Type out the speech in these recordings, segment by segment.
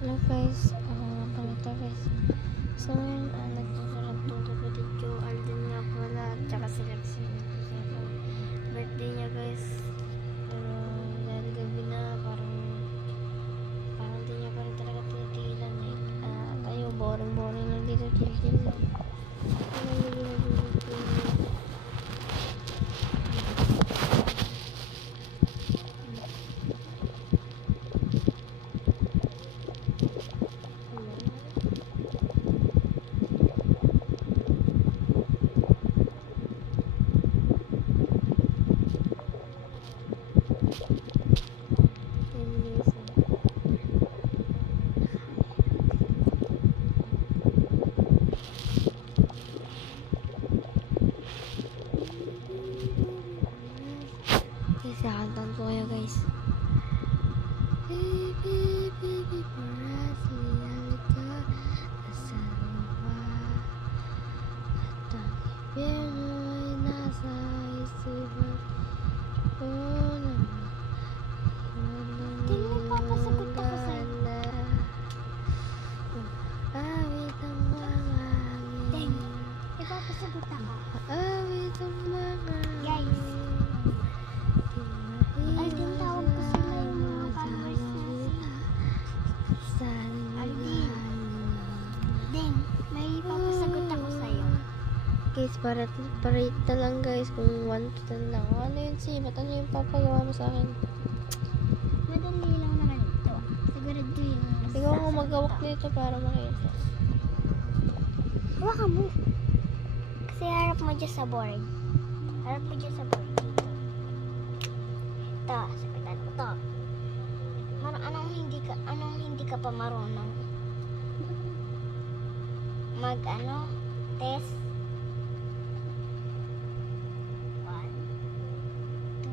Hello guys, panito guys. So ngayon, nagtutulog ko dito. Alden nga pala at saka si Lexi. Birthday niya guys. Pero dahil gabi na, parang di niya pa rin talaga tinitilan eh. Tayo, boring lang dito. Titil lang. Sakantan ko kayo guys. Baby, baby, parasli halika. Asan mo ba? At ang impyerno ay nasa isipan ko naman. Di mo papasagot ako sa'yo. Awit ang mga Deng, ipapasagot ako. awit ang mga Guys, Alden, tawag ko sila yung mga followers niya. Alden, Deng, may ipapasagot ako sa'yo. Guys, parita lang guys kung 1 to 10 lang. Ano yun si? Ba't ano yung papagawa mo sa akin? Madali lang naman ito. Siguraduhin mo. Ikaw mo magawak dito para makita. Hawakan mo. Kasi harap mo dyan sa board. Harap mo dyan sa board. Dito. Ito, sabitan mo to. Anong hindi ka pa marunong? Test? 1, 2,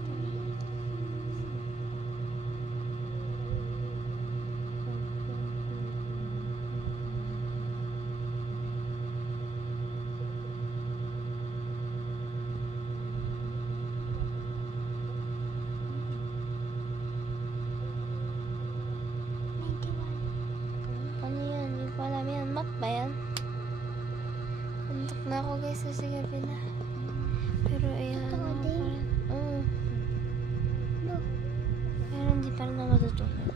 3. Ano yan? Hindi ko alam yan. Math ba yan? Antok na ako guys kasi gabi na. Pero ayan. Ito ka din. Oo. Look. Pero hindi pa rin ako matutulog.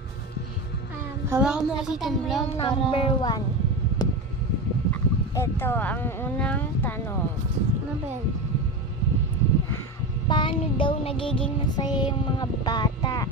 Hawakan mo kasi itong sagutan mo vlog yung para- number 1. Ito ang unang tanong. Ano ba yan? Paano daw nagiging masaya yung mga bata?